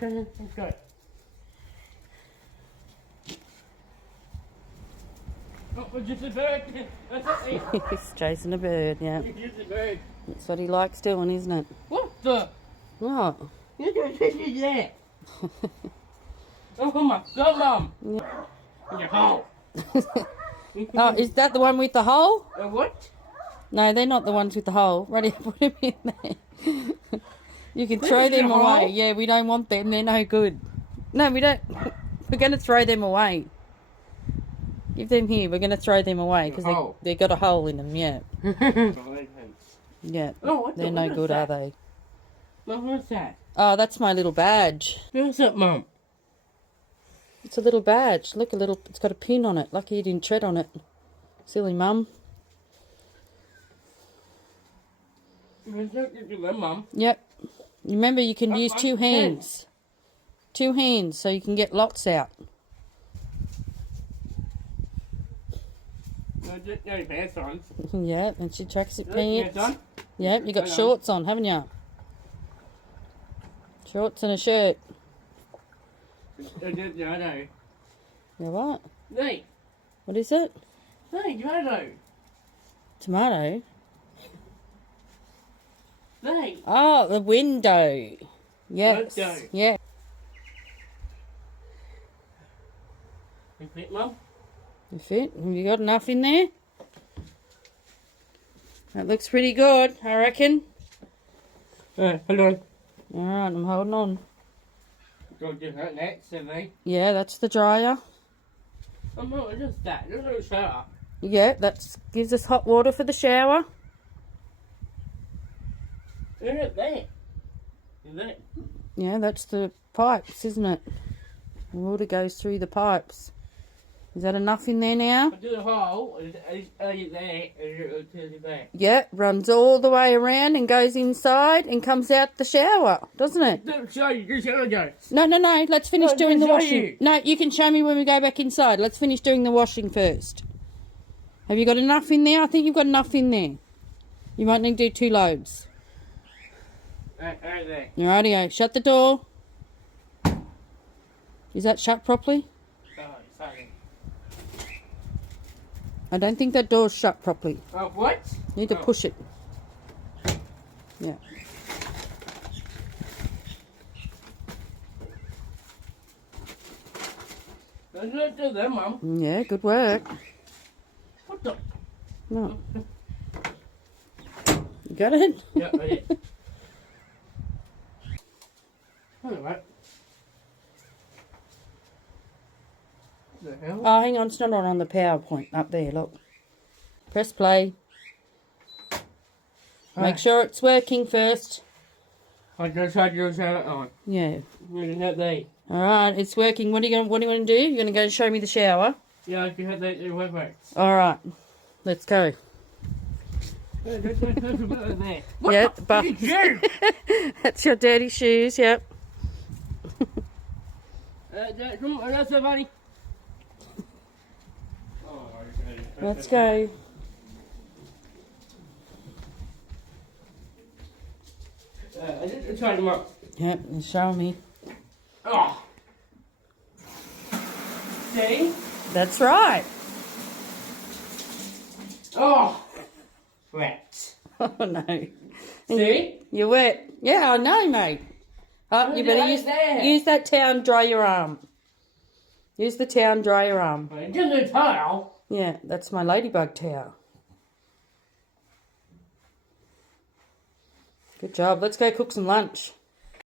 Let's go. Oh, just a bird. That's it. He's chasing a bird, yeah. Just a bird. That's what he likes doing, isn't it? What the? What? You can see that. Oh my God, Mum. In your hole. Oh, is that the one with the hole? What? No, they're not the ones with the hole. Ready, put them in there. You can throw them away. Yeah, we don't want them. They're no good. No, we don't. We're going to throw them away. Give them here. We're going to throw them away because they got a hole in them, yeah. Yeah. Oh, they're no good, are they? Mum, what's that? Oh, that's my little badge. What's that, Mum? It's a little badge. Look, it's got a pin on it. Lucky you didn't tread on it. Silly Mum. Mum. Yep. Remember, you can use 2 hands. 2 hands, so you can get lots out. No pants on. Yeah, and she tracksuit pants. On? Yep, you got shorts on, haven't you? Shorts and a shirt. No. Yeah, what? Hey. What is it? Hey, tomato. Tomato? Hey. Oh, the window. Yes. Window. Yeah. You fit, Mum? You fit? Have you got enough in there? That looks pretty good, I reckon. Hold on. Alright, I'm holding on. Go do that next, silly. Yeah, that's the dryer. Oh, Mum, what is that? There's no shower. Yeah, that gives us hot water for the shower. Look at that. Is that? Yeah, that's the pipes, isn't it? The water goes through the pipes. Is that enough in there now? I do the hole, there. Yeah, runs all the way around and goes inside and comes out the shower, doesn't it? Don't show you, just show you. No, let's finish doing the show washing. you. No, you can show me when we go back inside. Let's finish doing the washing first. Have you got enough in there? I think you've got enough in there. You might need to do 2 loads. Right there. Rightio, shut the door. Is that shut properly? Oh, sorry. I don't think that door's shut properly. Oh, what? You need to push it. Yeah. Let's do that, Mum. Yeah, good work. What the? No. You got it? Yeah, I did. Alright. What the hell? Oh, hang on, it's not on the PowerPoint. Up there, look. Press play. Make sure it's working first. I just had your shower on. Yeah. You have that. Alright, it's working. What do you want to do? You're going to go show me the shower? Yeah, I can have that. It works. Alright. Let's go. What Yeah, the but fuck is you? that's your dirty shoes, yep. Come on, that's somebody. Let's go. I just tried them up. Yep, show me. Oh. See? That's right. Oh. Wet. Oh, no. See? You're wet. Yeah, I know, mate. Oh, you better use that towel and dry your arm. Use the towel and dry your arm. Just a towel. Yeah, that's my ladybug towel. Good job. Let's go cook some lunch.